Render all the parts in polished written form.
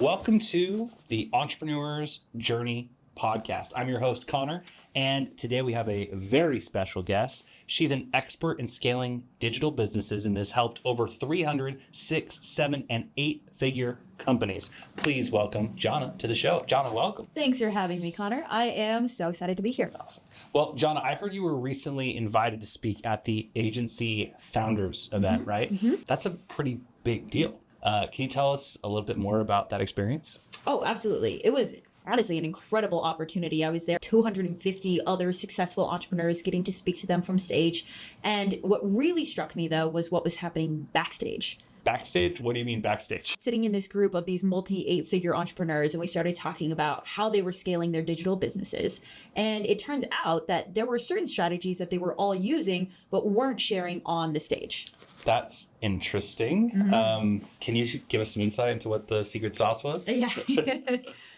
Welcome to the Entrepreneur's Journey podcast. I'm your host, Connor, and today we have a very special guest. She's an expert in scaling digital businesses and has helped over 300 6, 7, and 8-figure companies. Please welcome Jana to the show. Jana, welcome. Thanks for having me, Connor. I am so excited to be here. Awesome. Well, Jana, I heard you were recently invited to speak at the Agency Founders event, right? Mm-hmm. That's a pretty big deal. Can you tell us a little bit more about that experience? Oh, absolutely. It was honestly an incredible opportunity. I was there, 250 other successful entrepreneurs, getting to speak to them from stage. And what really struck me, though, was what was happening backstage. Backstage? What do you mean backstage? Sitting in this group of these multi-8-figure entrepreneurs, and we started talking about how they were scaling their digital businesses. And it turned out that there were certain strategies that they were all using, but weren't sharing on the stage. That's interesting. Mm-hmm. Can you give us some insight into what the secret sauce was? Yeah.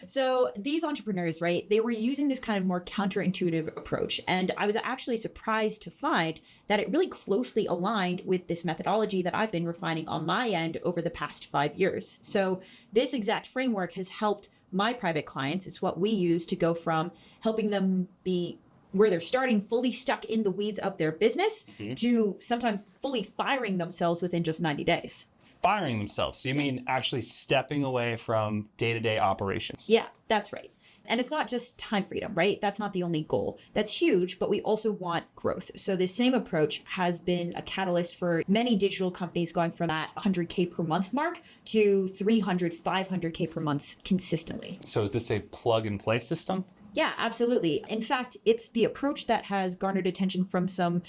So these entrepreneurs, right, they were using this kind of more counterintuitive approach. And I was actually surprised to find that it really closely aligned with this methodology that I've been refining on my end over the past 5 years. So this exact framework has helped my private clients. It's what we use to go from helping them be where they're starting fully stuck in the weeds of their business to sometimes fully firing themselves within just 90 days. Firing themselves. So you mean actually stepping away from day-to-day operations? Yeah, that's right. And it's not just time freedom, right? That's not the only goal. That's huge, but we also want growth. So this same approach has been a catalyst for many digital companies going from that 100K per month mark to 300, 500K per month consistently. So is this a plug and play system? Yeah, absolutely. In fact, it's the approach that has garnered attention from some,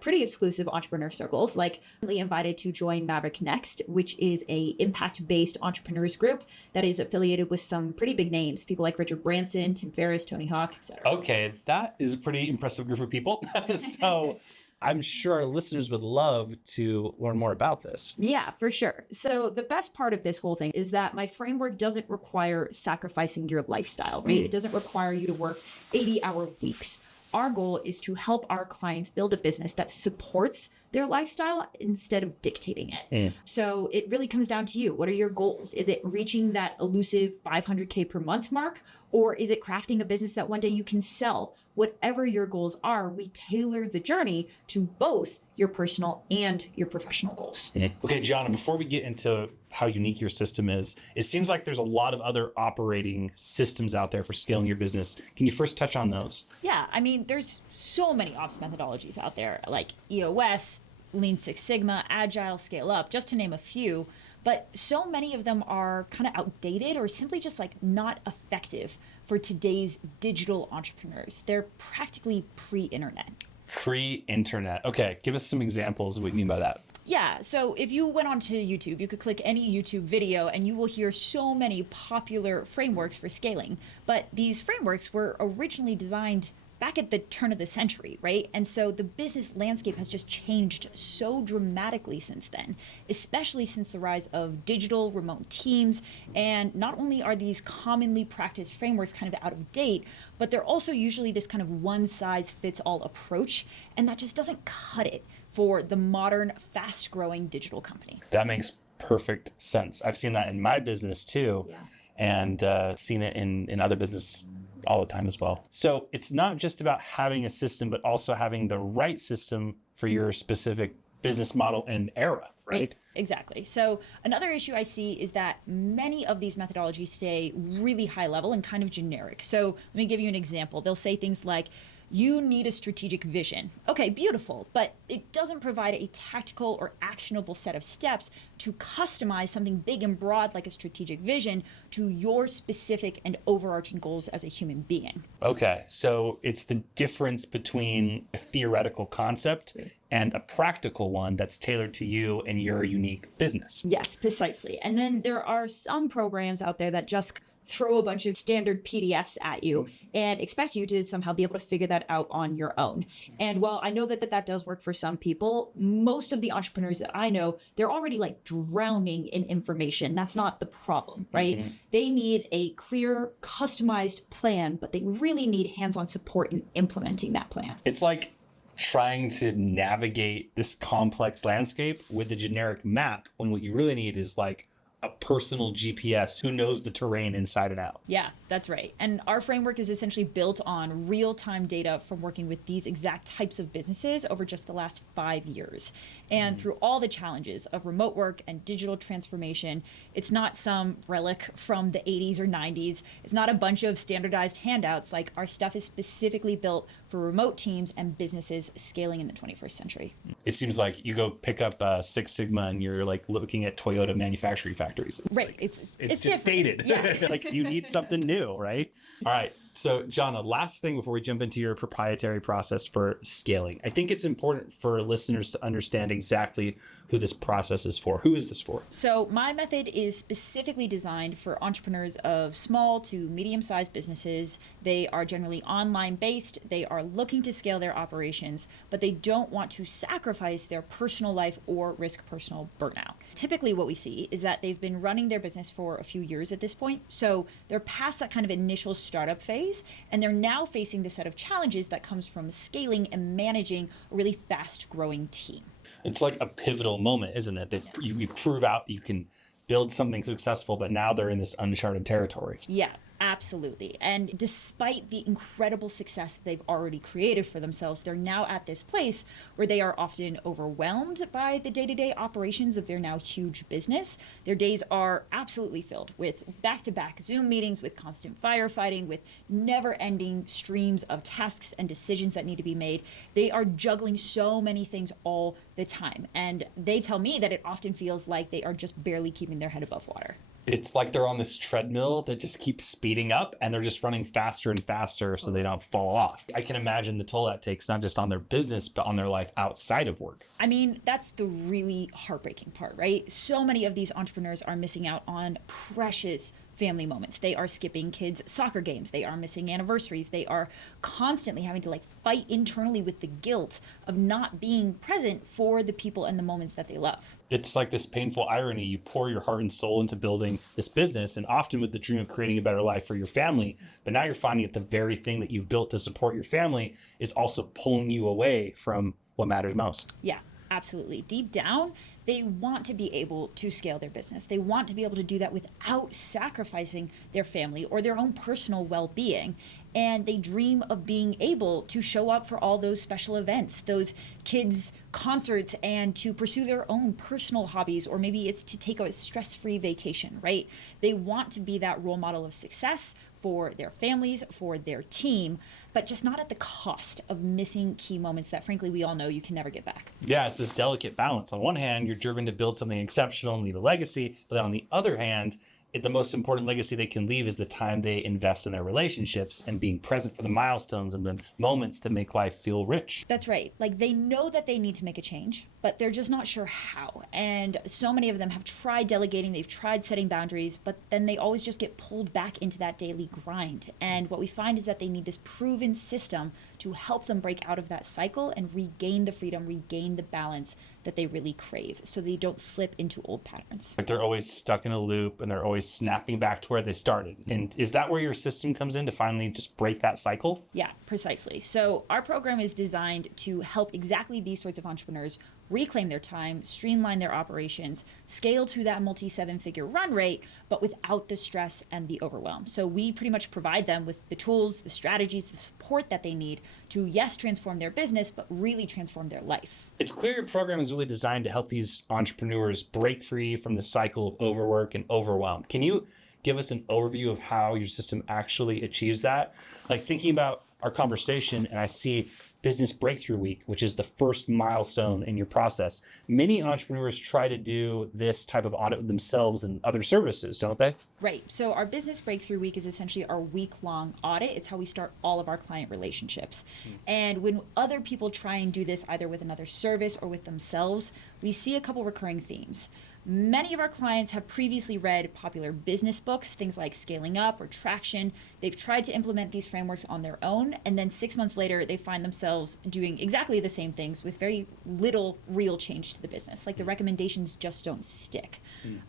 pretty exclusive entrepreneur circles, like invited to join Maverick Next, which is a impact-based entrepreneurs group that is affiliated with some pretty big names, people like Richard Branson, Tim Ferriss, Tony Hawk, etc. Okay, that is a pretty impressive group of people. So I'm sure our listeners would love to learn more about this. Yeah, for sure. So the best part of this whole thing is that my framework doesn't require sacrificing your lifestyle, right? It doesn't require you to work 80-hour weeks. Our goal is to help our clients build a business that supports their lifestyle instead of dictating it. So it really comes down to you. What are your goals? Is it reaching that elusive 500K per month mark? Or is it crafting a business that one day you can sell? Whatever your goals are, we tailor the journey to both your personal and your professional goals. Okay, Jana, before we get into how unique your system is, it seems like there's a lot of other operating systems out there for scaling your business. Can you first touch on those? Yeah, I mean, there's so many ops methodologies out there, like EOS, Lean Six Sigma, Agile, Scale Up, just to name a few. But so many of them are kind of outdated or simply just like not effective for today's digital entrepreneurs. They're practically pre-internet. Pre-internet. Okay, give us some examples of what you mean by that. Yeah, so if you went onto YouTube, you could click any YouTube video and you will hear so many popular frameworks for scaling. But these frameworks were originally designed back at the turn of the century, right? And so the business landscape has just changed so dramatically since then, especially since the rise of digital remote teams. And not only are these commonly practiced frameworks kind of out of date, but they're also usually this kind of one-size-fits-all approach. And that just doesn't cut it for the modern, fast-growing digital company. That makes perfect sense. I've seen that in my business too, and seen it in other business all the time as well. So it's not just about having a system, but also having the right system for your specific business model and era, right? Exactly. So another issue I see is that many of these methodologies stay really high level and kind of generic. So let me give you an example. They'll say things like, you need a strategic vision. Okay, beautiful, but it doesn't provide a tactical or actionable set of steps to customize something big and broad like a strategic vision to your specific and overarching goals as a human being. Okay, so it's the difference between a theoretical concept and a practical one that's tailored to you and your unique business. Yes, precisely. And then there are some programs out there that just throw a bunch of standard PDFs at you and expect you to somehow be able to figure that out on your own. And while I know that does work for some people, most of the entrepreneurs that I know, they're already like drowning in information. That's not the problem, right? They need a clear, customized plan, but they really need hands-on support in implementing that plan. It's like trying to navigate this complex landscape with a generic map when what you really need is like a personal GPS who knows the terrain inside and out. Yeah, that's right. And our framework is essentially built on real-time data from working with these exact types of businesses over just the last 5 years. And through all the challenges of remote work and digital transformation, it's not some relic from the 80s or 90s. It's not a bunch of standardized handouts. Like, our stuff is specifically built for remote teams and businesses scaling in the 21st century. It seems like you go pick up Six Sigma and you're like looking at Toyota manufacturing factories. It's Right. like, It's just different. dated. Yeah. Like, you need something new, right? All right. So, John, the last thing before we jump into your proprietary process for scaling, I think it's important for listeners to understand exactly who this process is for. Who is this for? So my method is specifically designed for entrepreneurs of small to medium-sized businesses. They are generally online based. They are looking to scale their operations, but they don't want to sacrifice their personal life or risk personal burnout. Typically what we see is that they've been running their business for a few years at this point. So they're past that kind of initial startup phase, and they're now facing the set of challenges that comes from scaling and managing a really fast growing team. It's like a pivotal moment, isn't it? That you prove out you can build something successful, but now they're in this uncharted territory. Yeah, absolutely. And despite the incredible success that they've already created for themselves, they're now at this place where they are often overwhelmed by the day-to-day operations of their now huge business. Their days are absolutely filled with back-to-back Zoom meetings, with constant firefighting, with never-ending streams of tasks and decisions that need to be made. They are juggling so many things all the time. And they tell me that it often feels like they are just barely keeping their head above water. It's like they're on this treadmill that just keeps speeding up and they're just running faster and faster so they don't fall off. I can imagine the toll that takes not just on their business, but on their life outside of work. I mean, that's the really heartbreaking part, right? So many of these entrepreneurs are missing out on precious family moments. They are skipping kids' soccer games. They are missing anniversaries. They are constantly having to fight internally with the guilt of not being present for the people and the moments that they love. It's like this painful irony. You pour your heart and soul into building this business, and often with the dream of creating a better life for your family. But now you're finding that the very thing that you've built to support your family is also pulling you away from what matters most. Yeah, absolutely. Deep down, they want to be able to scale their business. They want to be able to do that without sacrificing their family or their own personal well-being. And they dream of being able to show up for all those special events, those kids' concerts, and to pursue their own personal hobbies, or maybe it's to take a stress-free vacation, right? They want to be that role model of success for their families, for their team, but just not at the cost of missing key moments that, frankly, we all know you can never get back. Yeah, it's this delicate balance. On one hand, you're driven to build something exceptional and leave a legacy, but then on the other hand, the most important legacy they can leave is the time they invest in their relationships and being present for the milestones and the moments that make life feel rich. That's right. They know that they need to make a change, but they're just not sure how. And so many of them have tried delegating, they've tried setting boundaries, but then they always just get pulled back into that daily grind. And what we find is that they need this proven system to help them break out of that cycle and regain the freedom, regain the balance that they really crave, so they don't slip into old patterns. Like they're always stuck in a loop and they're always snapping back to where they started. And is that where your system comes in to finally just break that cycle? Yeah, precisely. So our program is designed to help exactly these sorts of entrepreneurs reclaim their time, streamline their operations, scale to that multi-seven-figure run rate, but without the stress and the overwhelm. So we pretty much provide them with the tools, the strategies, the support that they need to, yes, transform their business, but really transform their life. It's clear your program is really designed to help these entrepreneurs break free from the cycle of overwork and overwhelm. Can you give us an overview of how your system actually achieves that? Like, thinking about our conversation, and I see Business Breakthrough Week, which is the first milestone in your process. Many entrepreneurs try to do this type of audit themselves and other services, don't they? Right. So our Business Breakthrough Week is essentially our week-long audit. It's how we start all of our client relationships. And when other people try and do this either with another service or with themselves, we see a couple recurring themes. Many of our clients have previously read popular business books, things like Scaling Up or Traction. They've tried to implement these frameworks on their own, and then 6 months later, they find themselves doing exactly the same things with very little real change to the business. Like, the recommendations just don't stick.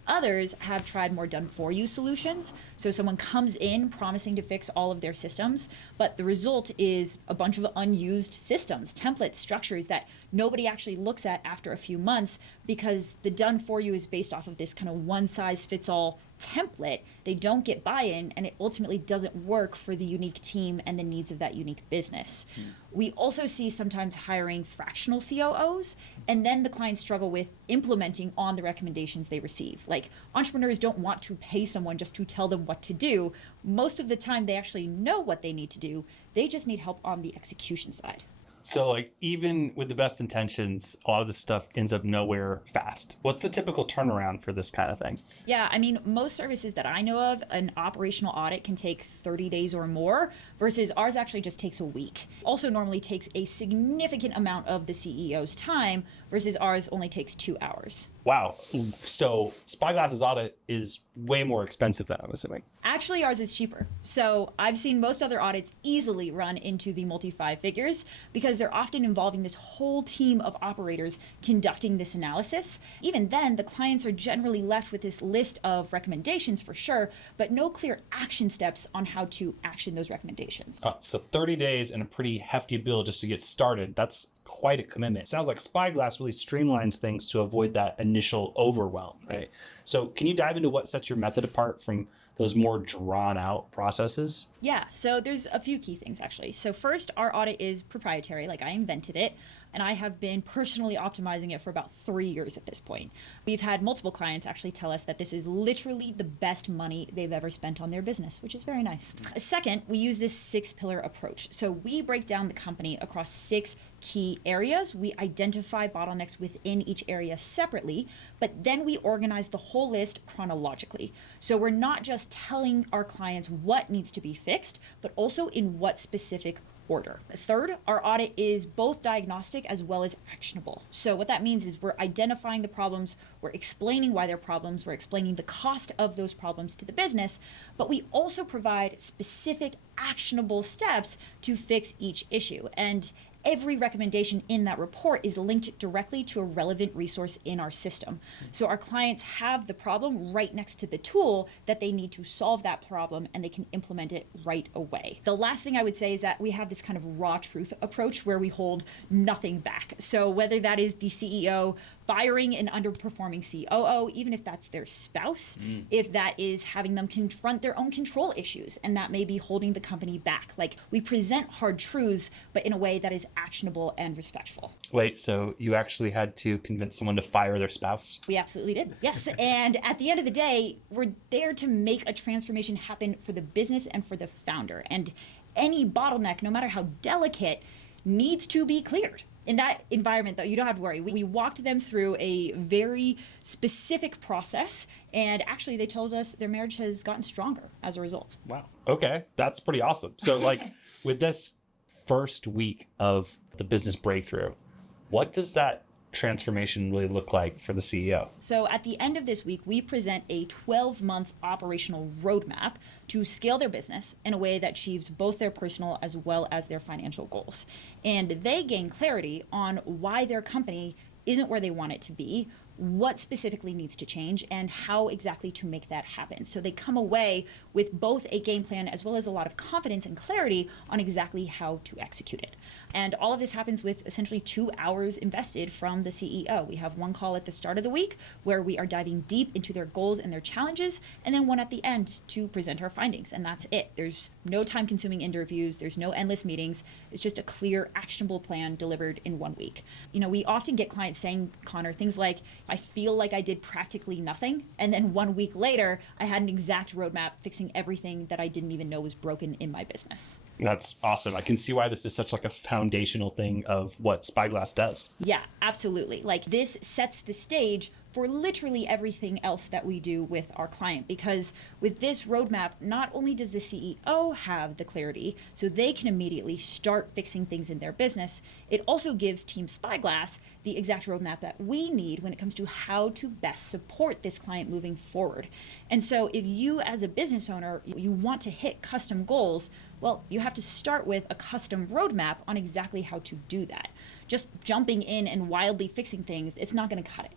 Others have tried more done-for-you solutions. So someone comes in promising to fix all of their systems, but the result is a bunch of unused systems, templates, structures that nobody actually looks at after a few months, because the done for you is based off of this kind of one size fits all template. They don't get buy-in, and it ultimately doesn't work for the unique team and the needs of that unique business. We also see sometimes hiring fractional COOs, and then the clients struggle with implementing on the recommendations they receive. Like, entrepreneurs don't want to pay someone just to tell them what to do. Most of the time they actually know what they need to do. They just need help on the execution side. So, like, even with the best intentions, a lot of this stuff ends up nowhere fast. What's the typical turnaround for this kind of thing? Yeah, I mean, most services that I know of, an operational audit can take 30 days or more, versus ours actually just takes a week. Also normally takes a significant amount of the CEO's time, versus ours only takes 2 hours. Wow. So Spyglass's audit is way more expensive than I'm assuming. Actually, ours is cheaper. So I've seen most other audits easily run into the multi-five figures, because they're often involving this whole team of operators conducting this analysis. Even then, the clients are generally left with this list of recommendations for sure, but no clear action steps on how to action those recommendations. So 30 days and a pretty hefty bill just to get started. That's quite a commitment. It sounds like Spyglass really streamlines things to avoid that initial overwhelm, right? So can you dive into what sets your method apart from those more drawn out processes? Yeah, so there's a few key things actually. So first, our audit is proprietary, like I invented it, and I have been personally optimizing it for about 3 years at this point. We've had multiple clients actually tell us that this is literally the best money they've ever spent on their business, which is very nice. Second, we use this 6-pillar approach. So we break down the company across 6 key areas. We identify bottlenecks within each area separately, but then we organize the whole list chronologically. So we're not just telling our clients what needs to be fixed, but also in what specific order. Third, our audit is both diagnostic as well as actionable. So what that means is we're identifying the problems, we're explaining why they're problems, we're explaining the cost of those problems to the business, but we also provide specific actionable steps to fix each issue. And every recommendation in that report is linked directly to a relevant resource in our system. So our clients have the problem right next to the tool that they need to solve that problem, and they can implement it right away. The last thing I would say is that we have this kind of raw truth approach where we hold nothing back. So whether that is the CEO firing an underperforming COO, even if that's their spouse, if that is having them confront their own control issues, and that may be holding the company back. Like, we present hard truths, but in a way that is actionable and respectful. Wait, so you actually had to convince someone to fire their spouse? We absolutely did, yes. And at the end of the day, we're there to make a transformation happen for the business and for the founder. And any bottleneck, no matter how delicate, needs to be cleared. In that environment, though, you don't have to worry. We walked them through a very specific process, and actually they told us their marriage has gotten stronger as a result. Wow. Okay, that's pretty awesome. So, like, with this first week of the business breakthrough, what does that transformation really look like for the CEO? So at the end of this week, we present a 12-month operational roadmap to scale their business in a way that achieves both their personal as well as their financial goals. And they gain clarity on why their company isn't where they want it to be, what specifically needs to change, and how exactly to make that happen. So they come away with both a game plan as well as a lot of confidence and clarity on exactly how to execute it. And all of this happens with essentially 2 hours invested from the CEO. We have one call at the start of the week where we are diving deep into their goals and their challenges, and then one at the end to present our findings. And that's it. There's no time-consuming interviews. There's no endless meetings. It's just a clear, actionable plan delivered in 1 week. You know, we often get clients saying, Connor, things like, I feel like I did practically nothing, and then 1 week later, I had an exact roadmap fixing everything that I didn't even know was broken in my business. That's awesome. I can see why this is such like a foundational thing of what Spyglass does. Yeah, absolutely. Like, this sets the stage for literally everything else that we do with our client, because with this roadmap, not only does the CEO have the clarity so they can immediately start fixing things in their business, it also gives Team Spyglass the exact roadmap that we need when it comes to how to best support this client moving forward. And so if you as a business owner, you want to hit custom goals, well, you have to start with a custom roadmap on exactly how to do that. Just jumping in and wildly fixing things, it's not going to cut it.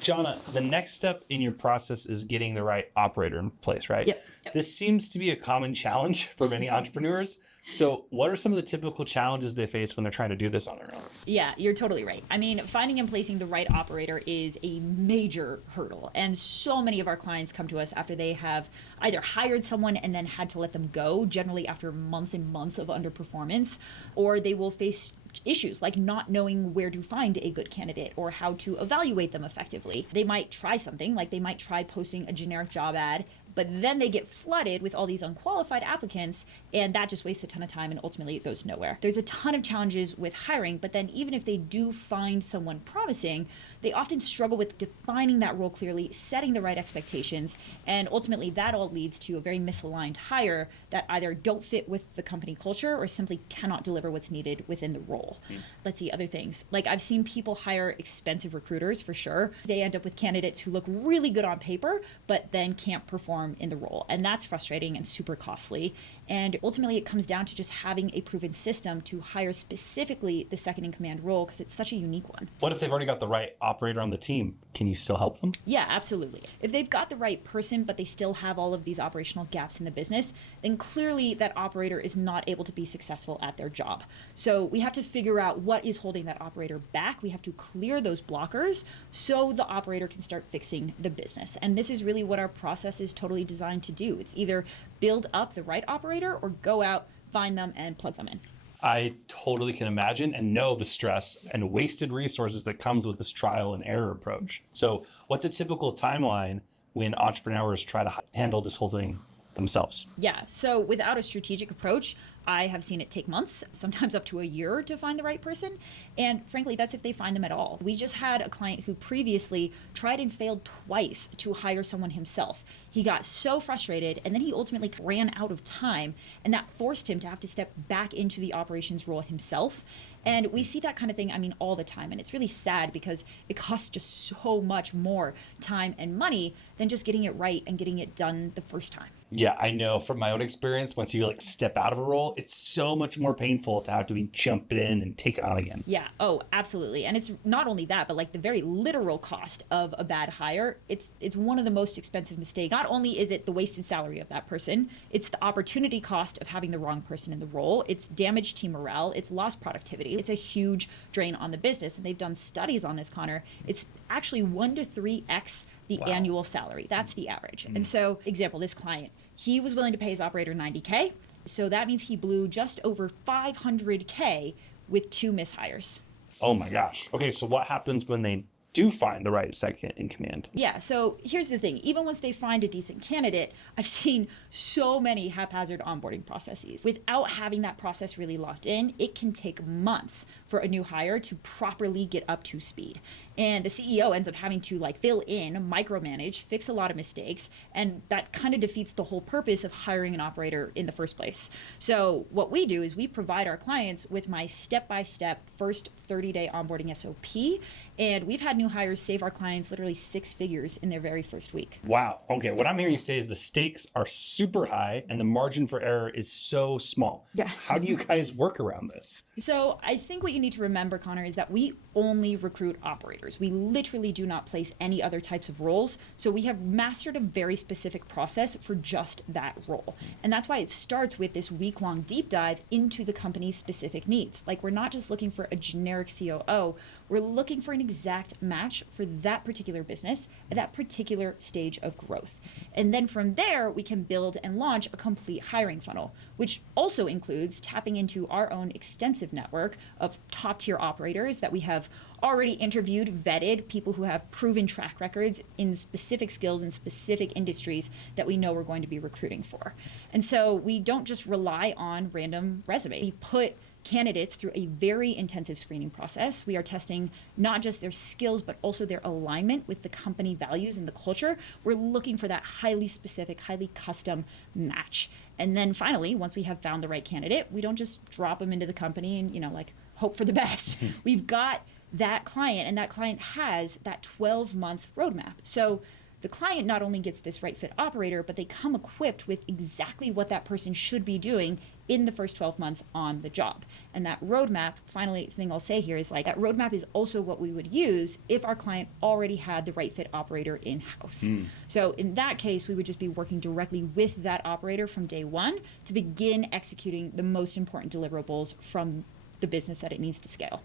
Jonna, the next step in your process is getting the right operator in place, right? Yep. This seems to be a common challenge for many entrepreneurs. So, what are some of the typical challenges they face when they're trying to do this on their own? Yeah, you're totally right. I mean, finding and placing the right operator is a major hurdle. And so many of our clients come to us after they have either hired someone and then had to let them go, generally after months and months of underperformance, or they will face issues like not knowing where to find a good candidate or how to evaluate them effectively. They might try something, like they might try posting a generic job ad, but then they get flooded with all these unqualified applicants, and that just wastes a ton of time, and ultimately it goes nowhere. There's a ton of challenges with hiring, but then even if they do find someone promising, they often struggle with defining that role clearly, setting the right expectations, and ultimately that all leads to a very misaligned hire that either don't fit with the company culture or simply cannot deliver what's needed within the role. Let's see, other things. Like I've seen people hire expensive recruiters for sure. They end up with candidates who look really good on paper, but then can't perform in the role. And that's frustrating and super costly. And ultimately, it comes down to just having a proven system to hire specifically the second in command role because it's such a unique one. What if they've already got the right operator on the team? Can you still help them? Yeah, absolutely. If they've got the right person, but they still have all of these operational gaps in the business, then clearly that operator is not able to be successful at their job. So we have to figure out what is holding that operator back. We have to clear those blockers so the operator can start fixing the business. And this is really what our process is totally designed to do. It's either build up the right operator or go out, find them, and plug them in. I totally can imagine and know the stress and wasted resources that comes with this trial and error approach. So what's a typical timeline when entrepreneurs try to handle this whole thing themselves? Yeah, so without a strategic approach, I have seen it take months, sometimes up to a year to find the right person. And frankly, that's if they find them at all. We just had a client who previously tried and failed twice to hire someone himself. He got so frustrated and then he ultimately ran out of time, and that forced him to have to step back into the operations role himself. And we see that kind of thing, I mean, all the time. And it's really sad because it costs just so much more time and money than just getting it right and getting it done the first time. Yeah, I know from my own experience, once you step out of a role, it's so much more painful to have to be jump in and take it on again. Yeah, oh, absolutely. And it's not only that, but the very literal cost of a bad hire, it's one of the most expensive mistakes. Not only is it the wasted salary of that person, it's the opportunity cost of having the wrong person in the role, it's damaged team morale, it's lost productivity, it's a huge drain on the business. And they've done studies on this, Connor. It's actually 1 to 3x the annual salary. That's the average. And so, example, this client, he was willing to pay his operator $90K. So that means he blew just over $500K with 2 mishires. Oh my gosh. Okay, so what happens when they do find the right second in command? Yeah, so here's the thing. Even once they find a decent candidate, I've seen so many haphazard onboarding processes. Without having that process really locked in, it can take months for a new hire to properly get up to speed. And the CEO ends up having to fill in, micromanage, fix a lot of mistakes, and that kind of defeats the whole purpose of hiring an operator in the first place. So what we do is we provide our clients with my step-by-step first 30-day onboarding SOP, and we've had new hires save our clients literally 6 figures in their very first week. Wow. Okay, what I'm hearing you say is the stakes are super high and the margin for error is so small. Yeah. How do you guys work around this? So I think what you need to remember, Connor, is that we only recruit operators. We literally do not place any other types of roles. So we have mastered a very specific process for just that role. And that's why it starts with this week-long deep dive into the company's specific needs. We're not just looking for a generic COO. We're looking for an exact match for that particular business at that particular stage of growth. And then from there, we can build and launch a complete hiring funnel, which also includes tapping into our own extensive network of top-tier operators that we have already interviewed, vetted, people who have proven track records in specific skills and specific industries that we know we're going to be recruiting for. And so we don't just rely on random resumes. We put candidates through a very intensive screening process. We are testing not just their skills, but also their alignment with the company values and the culture. We're looking for that highly specific, highly custom match. And then finally, once we have found the right candidate, we don't just drop them into the company and, hope for the best. We've got that client, and that client has that 12-month roadmap. So the client not only gets this right fit operator, but they come equipped with exactly what that person should be doing in the first 12 months on the job. And that roadmap, finally, thing I'll say here is like that roadmap is also what we would use if our client already had the right fit operator in-house. So in that case, we would just be working directly with that operator from day one to begin executing the most important deliverables from the business that it needs to scale.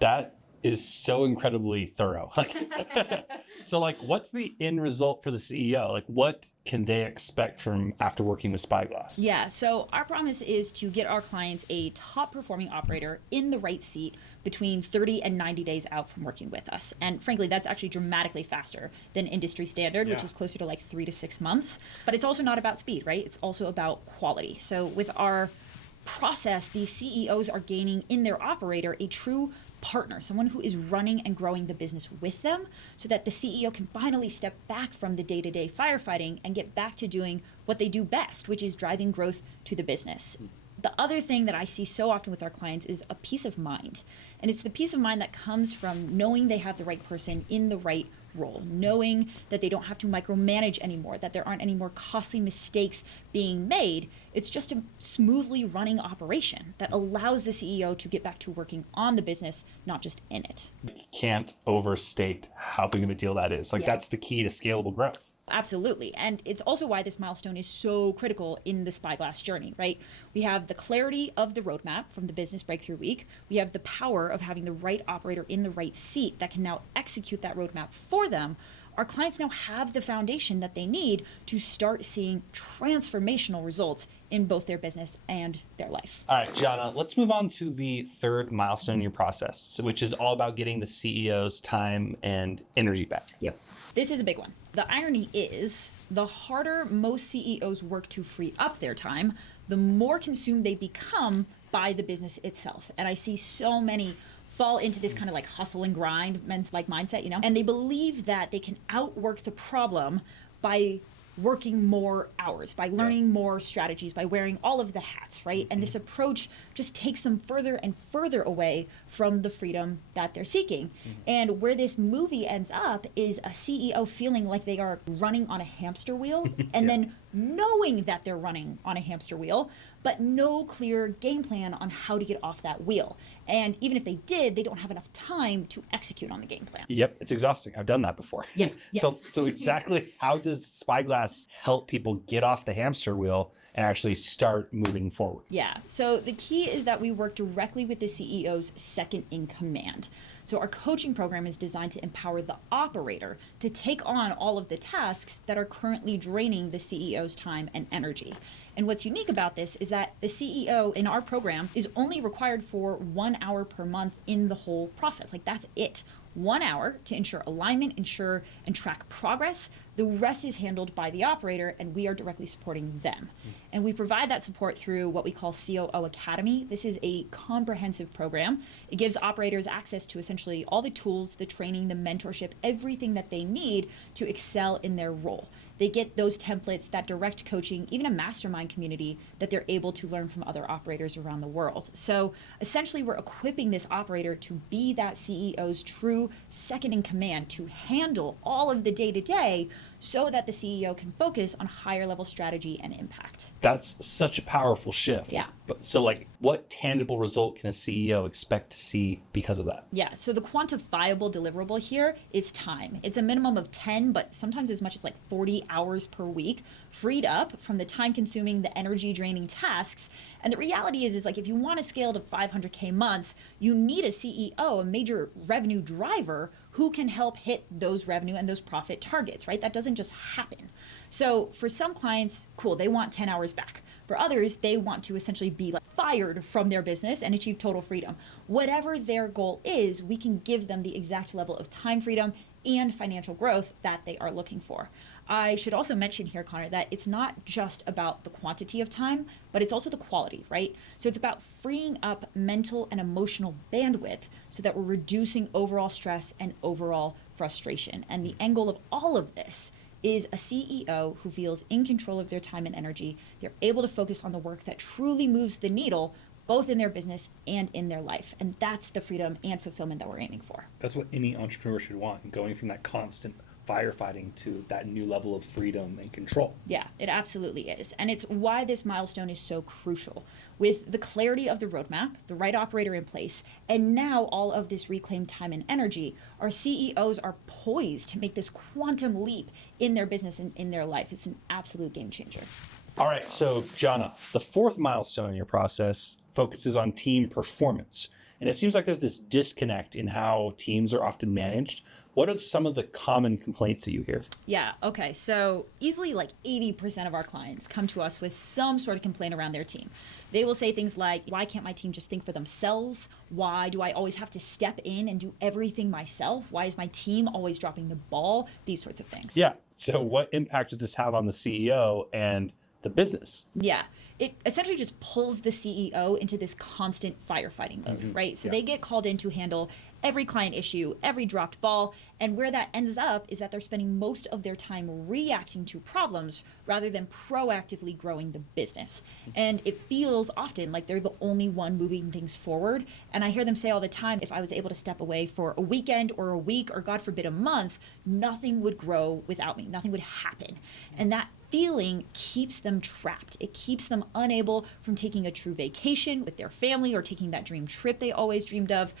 That is so incredibly thorough. So like, what's the end result for the CEO? Like, what can they expect from after working with Spyglass? Yeah, so our promise is to get our clients a top performing operator in the right seat between 30 and 90 days out from working with us. And frankly, that's actually dramatically faster than industry standard, which is closer to like 3 to 6 months. But it's also not about speed, right? It's also about quality. So with our process, these CEOs are gaining in their operator a true partner, someone who is running and growing the business with them, so that the CEO can finally step back from the day-to-day firefighting and get back to doing what they do best, which is driving growth to the business. The other thing that I see so often with our clients is a peace of mind. And it's the peace of mind that comes from knowing they have the right person in the right role, knowing that they don't have to micromanage anymore, that there aren't any more costly mistakes being made. It's just a smoothly running operation that allows the CEO to get back to working on the business, not just in it. Can't overstate how big of a deal that is. Like, Yeah. that's the key to scalable growth. Absolutely. And it's also why this milestone is so critical in the Spyglass journey, right? We have the clarity of the roadmap from the Business Breakthrough Week. We have the power of having the right operator in the right seat that can now execute that roadmap for them. Our clients now have the foundation that they need to start seeing transformational results in both their business and their life. All right, Jana, let's move on to the third milestone in your process, so, which is all about getting the CEO's time and energy back. Yep. This is a big one. The irony is, the harder most CEOs work to free up their time, the more consumed they become by the business itself. And I see so many fall into this kind of like hustle and grind mindset, you know? And they believe that they can outwork the problem by working more hours, by learning more strategies, by wearing all of the hats, right? And this approach just takes them further and further away from the freedom that they're seeking. And where this movie ends up is a CEO feeling like they are running on a hamster wheel and then knowing that they're running on a hamster wheel, but no clear game plan on how to get off that wheel. And even if they did, they don't have enough time to execute on the game plan. Yep, it's exhausting. I've done that before. Yeah, yes. So exactly how does Spyglass help people get off the hamster wheel and actually start moving forward? Yeah, so the key is that we work directly with the CEO's second in command. So our coaching program is designed to empower the operator to take on all of the tasks that are currently draining the CEO's time and energy. And what's unique about this is that the CEO in our program is only required for 1 hour per month in the whole process. Like, that's it. 1 hour to ensure alignment, ensure and track progress. The rest is handled by the operator, and we are directly supporting them. And we provide that support through what we call COO Academy. This is a comprehensive program. It gives operators access to essentially all the tools, the training, the mentorship, everything that they need to excel in their role. They get those templates, that direct coaching, even a mastermind community that they're able to learn from other operators around the world. So essentially, we're equipping this operator to be that CEO's true second in command, to handle all of the day-to-day so that the CEO can focus on higher level strategy and impact. That's such a powerful shift. Yeah. But so like, what tangible result can a CEO expect to see because of that? Yeah, so the quantifiable deliverable here is time. It's a minimum of 10, but sometimes as much as like 40 hours per week, freed up from the time-consuming, the energy-draining tasks. And the reality is like, if you want to scale to 500K months, you need a CEO, a major revenue driver, who can help hit those revenue and those profit targets, right? That doesn't just happen. So for some clients, cool, they want 10 hours back. For others, they want to essentially be like fired from their business and achieve total freedom. Whatever their goal is, we can give them the exact level of time freedom and financial growth that they are looking for. I should also mention here, Connor, that it's not just about the quantity of time, but it's also the quality, right? So it's about freeing up mental and emotional bandwidth so that we're reducing overall stress and overall frustration. And the end goal of all of this is a CEO who feels in control of their time and energy. They're able to focus on the work that truly moves the needle, both in their business and in their life. And that's the freedom and fulfillment that we're aiming for. That's what any entrepreneur should want, going from that constant firefighting to that new level of freedom and control. Yeah, it absolutely is. And it's why this milestone is so crucial. With the clarity of the roadmap, the right operator in place, and now all of this reclaimed time and energy, our CEOs are poised to make this quantum leap in their business and in their life. It's an absolute game changer. All right, so Jana, the fourth milestone in your process focuses on team performance. And it seems like there's this disconnect in how teams are often managed. What are some of the common complaints that you hear? Yeah, okay. So easily like 80% of our clients come to us with some sort of complaint around their team. They will say things like, why can't my team just think for themselves? Why do I always have to step in and do everything myself? Why is my team always dropping the ball? These sorts of things. Yeah. So what impact does this have on the CEO and the business? Yeah. It essentially just pulls the CEO into this constant firefighting mode, right? So they get called in to handle every client issue, every dropped ball, and where that ends up is that they're spending most of their time reacting to problems rather than proactively growing the business. And it feels often like they're the only one moving things forward. And I hear them say all the time, if I was able to step away for a weekend or a week or God forbid a month, nothing would grow without me. Nothing would happen. And that feeling keeps them trapped. It keeps them unable from taking a true vacation with their family or taking that dream trip they always dreamed of.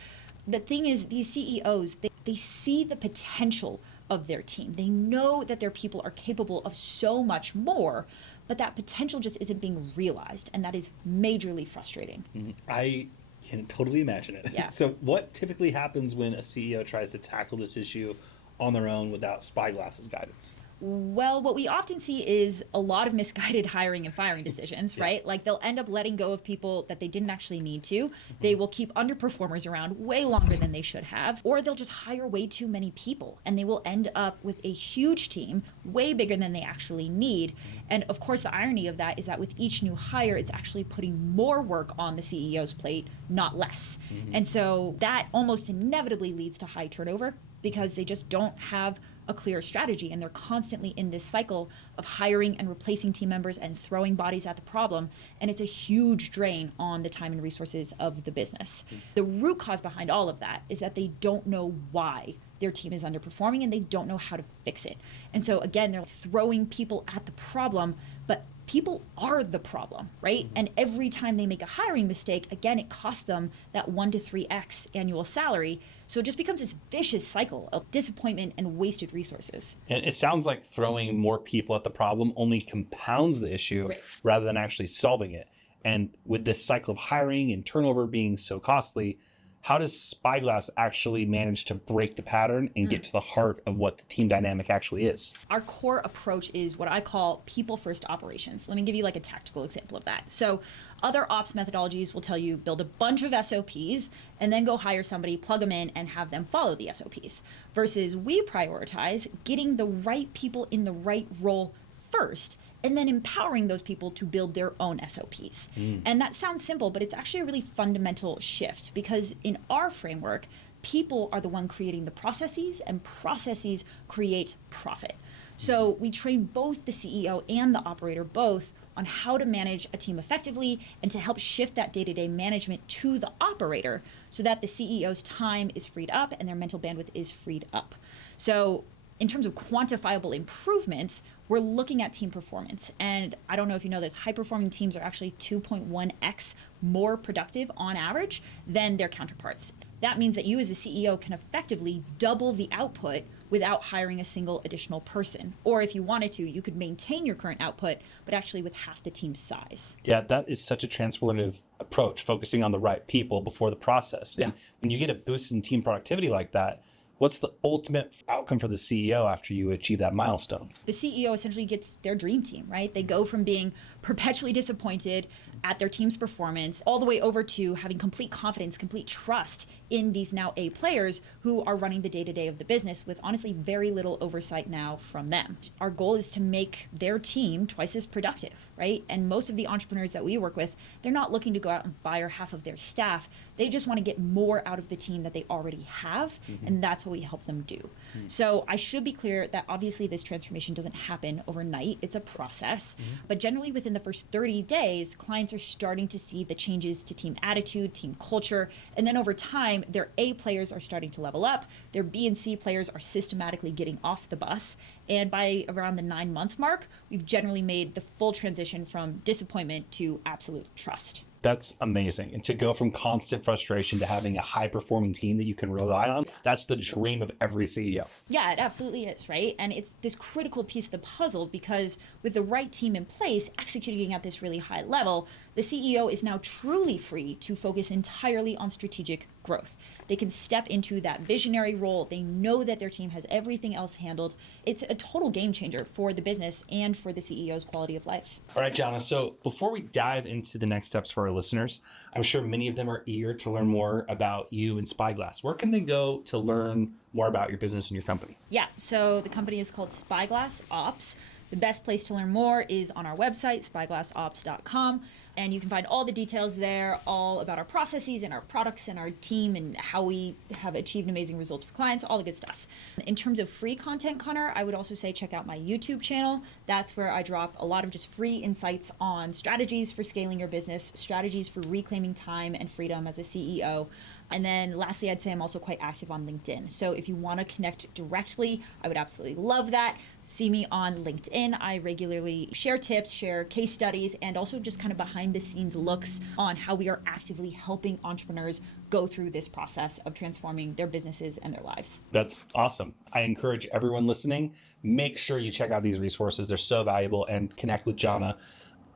The thing is, these CEOs, they see the potential of their team. They know that their people are capable of so much more, but that potential just isn't being realized, and that is majorly frustrating. I can totally imagine it. Yeah. So what typically happens when a CEO tries to tackle this issue on their own without Spyglass's guidance? Well, what we often see is a lot of misguided hiring and firing decisions, right? Like they'll end up letting go of people that they didn't actually need to. They will keep underperformers around way longer than they should have, or they'll just hire way too many people and they will end up with a huge team, way bigger than they actually need. And of course, the irony of that is that with each new hire, it's actually putting more work on the CEO's plate, not less. And so that almost inevitably leads to high turnover because they just don't have a clear strategy, and they're constantly in this cycle of hiring and replacing team members and throwing bodies at the problem, and it's a huge drain on the time and resources of the business. The root cause behind all of that is that they don't know why their team is underperforming and they don't know how to fix it. And so again, they're throwing people at the problem, but people are the problem, right? And every time they make a hiring mistake, again, it costs them that 1 to 3x annual salary. So it just becomes this vicious cycle of disappointment and wasted resources. And it sounds like throwing more people at the problem only compounds the issue rather than actually solving it. And with this cycle of hiring and turnover being so costly, how does Spyglass actually manage to break the pattern and get to the heart of what the team dynamic actually is? Our core approach is what I call people-first operations. Let me give you like a tactical example of that. So other ops methodologies will tell you build a bunch of SOPs and then go hire somebody, plug them in, and have them follow the SOPs. Versus we prioritize getting the right people in the right role first, and then empowering those people to build their own SOPs. And that sounds simple, but it's actually a really fundamental shift because in our framework, people are the one creating the processes and processes create profit. So we train both the CEO and the operator both on how to manage a team effectively and to help shift that day-to-day management to the operator so that the CEO's time is freed up and their mental bandwidth is freed up. So in terms of quantifiable improvements, we're looking at team performance. And I don't know if you know this, high-performing teams are actually 2.1x more productive on average than their counterparts. That means that you as a CEO can effectively double the output without hiring a single additional person. Or if you wanted to, you could maintain your current output, but actually with half the team's size. Yeah, that is such a transformative approach, focusing on the right people before the process. And when you get a boost in team productivity like that, what's the ultimate outcome for the CEO after you achieve that milestone? The CEO essentially gets their dream team, right? They go from being perpetually disappointed at their team's performance all the way over to having complete confidence, complete trust in these now A players who are running the day-to-day of the business with honestly very little oversight now from them. Our goal is to make their team twice as productive, right? And most of the entrepreneurs that we work with, they're not looking to go out and fire half of their staff. They just want to get more out of the team that they already have, and that's what we help them do. So I should be clear that obviously this transformation doesn't happen overnight. It's a process, but generally within the first 30 days, clients are starting to see the changes to team attitude, team culture, and then over time, time, their A players are starting to level up, their B and C players are systematically getting off the bus. And by around the 9-month mark, we've generally made the full transition from disappointment to absolute trust. That's amazing. And to go from constant frustration to having a high performing team that you can rely on, that's the dream of every CEO. Yeah, it absolutely is, right? And it's this critical piece of the puzzle because with the right team in place, executing at this really high level, the CEO is now truly free to focus entirely on strategic growth. They can step into that visionary role. They know that their team has everything else handled. It's a total game changer for the business and for the CEO's quality of life. All right, Jana. So before we dive into the next steps for our listeners, I'm sure many of them are eager to learn more about you and Spyglass. Where can they go to learn more about your business and your company? Yeah, so the company is called Spyglass Ops. The best place to learn more is on our website, spyglassops.com. And you can find all the details there, all about our processes and our products and our team and how we have achieved amazing results for clients, all the good stuff. In terms of free content, Connor, I would also say check out my YouTube channel. That's where I drop a lot of just free insights on strategies for scaling your business, strategies for reclaiming time and freedom as a CEO. And then lastly, I'd say I'm also quite active on LinkedIn. So if you want to connect directly, I would absolutely love that. See me on LinkedIn. I regularly share tips, share case studies, and also just kind of behind the scenes looks on how we are actively helping entrepreneurs go through this process of transforming their businesses and their lives. That's awesome. I encourage everyone listening, make sure you check out these resources. They're so valuable, and connect with Jana.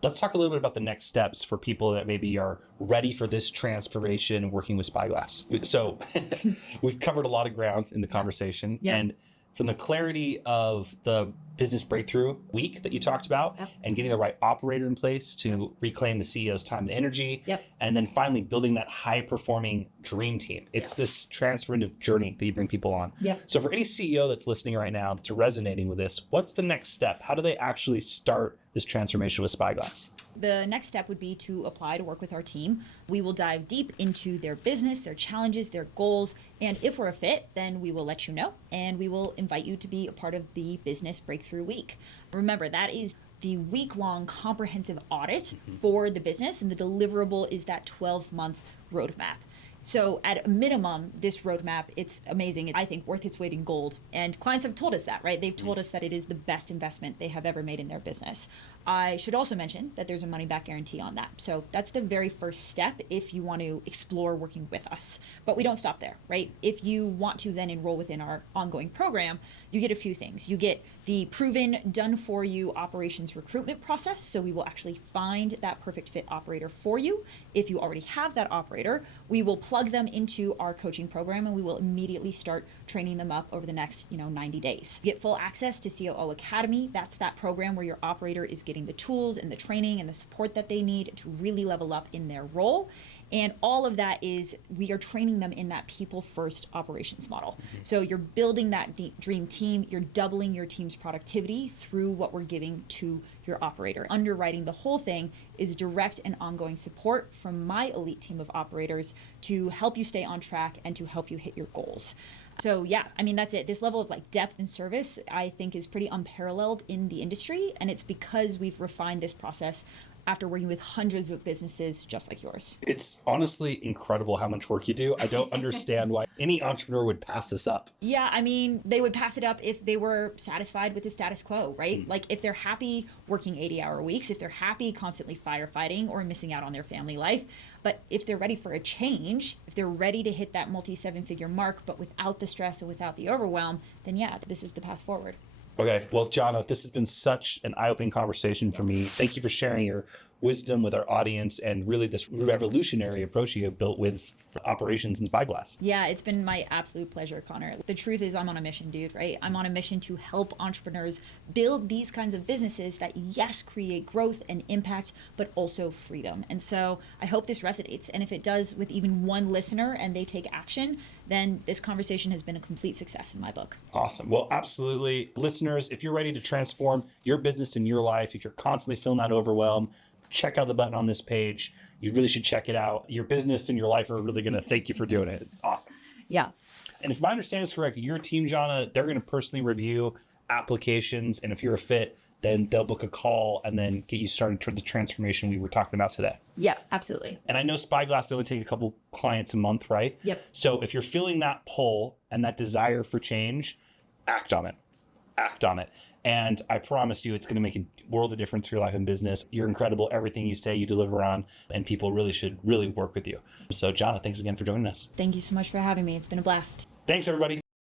Let's talk a little bit about the next steps for people that maybe are ready for this transformation working with Spyglass. So we've covered a lot of ground in the conversation. Yeah. And from the clarity of the business breakthrough week that you talked about, Yep. and getting the right operator in place to reclaim the CEO's time and energy, Yep. and then finally building that high performing dream team. It's this transformative journey that you bring people on. Yep. So for any CEO that's listening right now, that's resonating with this, what's the next step? How do they actually start this transformation with Spyglass? The next step would be to apply to work with our team. We will dive deep into their business, their challenges, their goals, and if we're a fit, then we will let you know, and we will invite you to be a part of the Business Breakthrough Week. Remember, that is the week-long comprehensive audit for the business, and the deliverable is that 12-month roadmap. So at a minimum, this roadmap, it's amazing. I think worth its weight in gold. And clients have told us that, right? They've told us that it is the best investment they have ever made in their business. I should also mention that there's a money back guarantee on that. So that's the very first step if you want to explore working with us. But we don't stop there, right? If you want to then enroll within our ongoing program, you get a few things. You get the proven, done-for-you operations recruitment process. So we will actually find that perfect fit operator for you. If you already have that operator, we will plug them into our coaching program, and we will immediately start training them up over the next 90 days. You get full access to COO Academy. That's that program where your operator is getting the tools and the training and the support that they need to really level up in their role. And all of that is, we are training them in that people-first operations model. So you're building that dream team, you're doubling your team's productivity through what we're giving to your operator. Underwriting the whole thing is direct and ongoing support from my elite team of operators to help you stay on track and to help you hit your goals. So yeah, I mean, that's it. This level of depth and service, I think, is pretty unparalleled in the industry. And it's because we've refined this process after working with hundreds of businesses just like yours. It's honestly incredible how much work you do. I don't understand why any entrepreneur would pass this up. Yeah, I mean, they would pass it up if they were satisfied with the status quo, right? Like if they're happy working 80-hour weeks, if they're happy constantly firefighting or missing out on their family life. But if they're ready for a change, if they're ready to hit that multi-7-figure mark, but without the stress and without the overwhelm, then yeah, this is the path forward. Okay, well, Jana, this has been such an eye-opening conversation for me. Thank you for sharing your wisdom with our audience and really this revolutionary approach you have built with operations in Spyglass. Yeah, it's been my absolute pleasure, Connor. The truth is, I'm on a mission, dude, right? I'm on a mission to help entrepreneurs build these kinds of businesses that, yes, create growth and impact, but also freedom. And so I hope this resonates. And if it does with even one listener and they take action, then this conversation has been a complete success in my book. Awesome. Well, absolutely. Listeners, if you're ready to transform your business and your life, if you're constantly feeling that overwhelm, check out the button on this page. You really should check it out. Your business and your life are really going to thank you for doing it. It's awesome. Yeah. And if my understanding is correct, your team, Jana, they're going to personally review applications. And if you're a fit, then they'll book a call and then get you started toward the transformation we were talking about today. Yeah, absolutely. And I know Spyglass, they only take a couple clients a month, right? Yep. So if you're feeling that pull and that desire for change, act on it. Act on it. And I promise you, it's going to make a world of difference for your life and business. You're incredible. Everything you say, you deliver on, and people should really work with you. So, Jonna, thanks again for joining us. Thank you so much for having me. It's been a blast. Thanks, everybody.